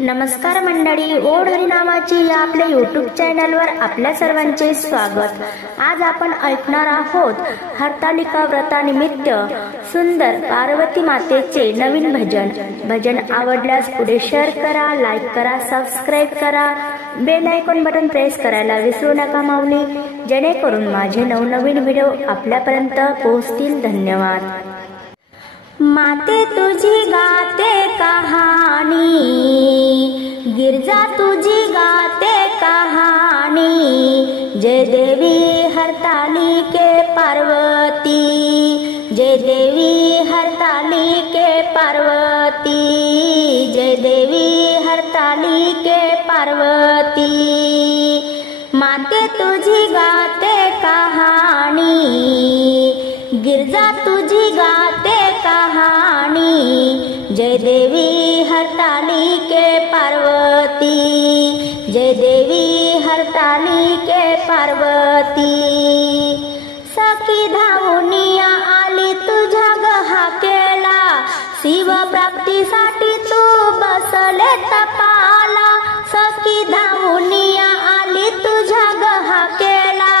नमस्कार मंडळी, ओढ हरिनामाची या आपल्या यूट्यूब चॅनलवर आपल्या सर्वांचे स्वागत। आज आपण ऐकणार आहोत हरतालिका व्रतानिमित्त सुंदर पार्वती मातेचे नवीन भजन। भजन आवडल्यास पुढे शेअर करा, लाईक करा, सबस्क्राइब करा, बेल आयकॉन बटन प्रेस करायला विसरू नका माऊली, जेणेकरून माझे नवनवीन व्हिडिओ आपल्यापर्यंत पोहोचतील। धन्यवाद। माते तुझी गाते कहानी, गिरजा तुझी गाते कहानी, जय देवी हरतालिके पार्वती, जय देवी हरतालिके पार्वती, जय देवी हरतालिके पार्वती। माते तुझी गाते कहानी, गिरजा तुझी गाते कहानी, जय देवी हरतालिके पार्वती, जय देवी हरतालिके पार्वती। सखी धावूनिया आली तुझ्या गहाकेला, शिव प्राप्तीसाठी तू बसले तपाला। सखी धावूनिया आली तुझ्या गहाकेला,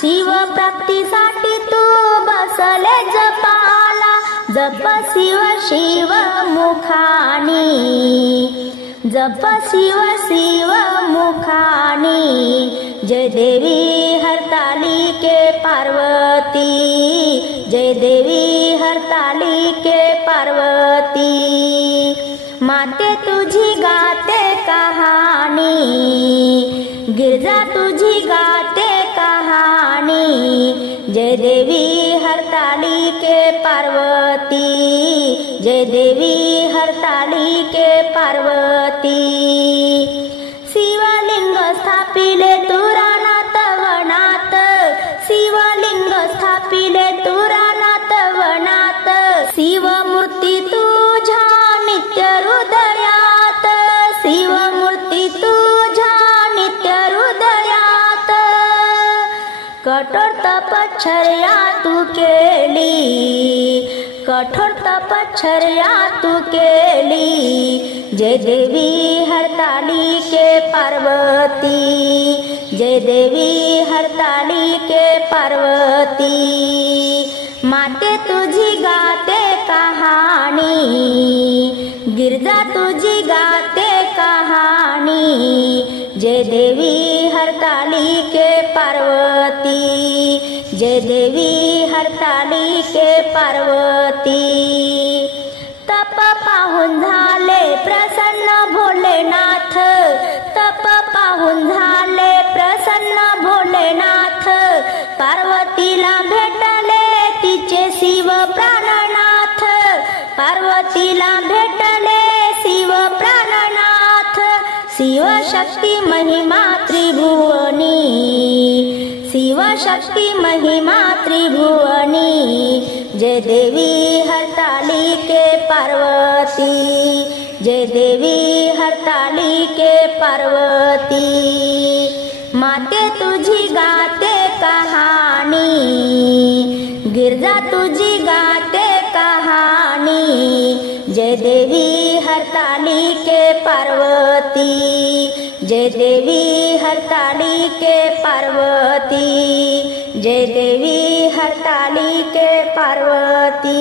शिव प्राप्तीसाठी तू बसले जपाला। जप शिव शिव मुखानी, जप शिव शिव मुखानी, जय देवी हरतालिके पार्वती, जय देवी हरतालिके पार्वती। माते तुझी गाते कहानी, गिरजा तुझी गाते कहानी, जय देवी हरतालिके पार्वती, जय देवी हरतालिके पार्वती। शिवलिंग स्थापिले तू रानात वनात, शिवलिंग स्थापिले तू रानात वनात, शिवमूर्ती तुझ्या नित्य हृदयात, शिवमूर्ती तुझ्या नित्य हृदयात। कठोर तपश्चर्या तू केली, कठोर तपश्चर्या तू केली, जय देवी हरतालिके पार्वती, जय देवी हरतालिके पार्वती। माते तुझी गाते कहानी, गिरजा तुझी गाते कहानी, जय देवी हरतालिके पार्वती, जय देवी हरतालिके पार्वती। तप पाहून झाले प्रसन्न भोलेनाथ, तप पाहून झाले प्रसन्न भोलेनाथ, पार्वतीला भेटले तिचे शिव प्राणनाथ, पार्वतीला भेटले शिव प्राणनाथ। शिव शक्ती महिमा त्रिभुवनी, शिव शक्ती महिमा त्रिभुवनी, जय देवी हरतालिके पार्वती, जय देवी हरतालिके पार्वती। माते तुझी गाते कहानी, गिरजा तुझी गाते कहानी, जय देवी हरतालिके पार्वती, जय देवी हरतालिके पार्वती, जय देवी हरतालिके पार्वती।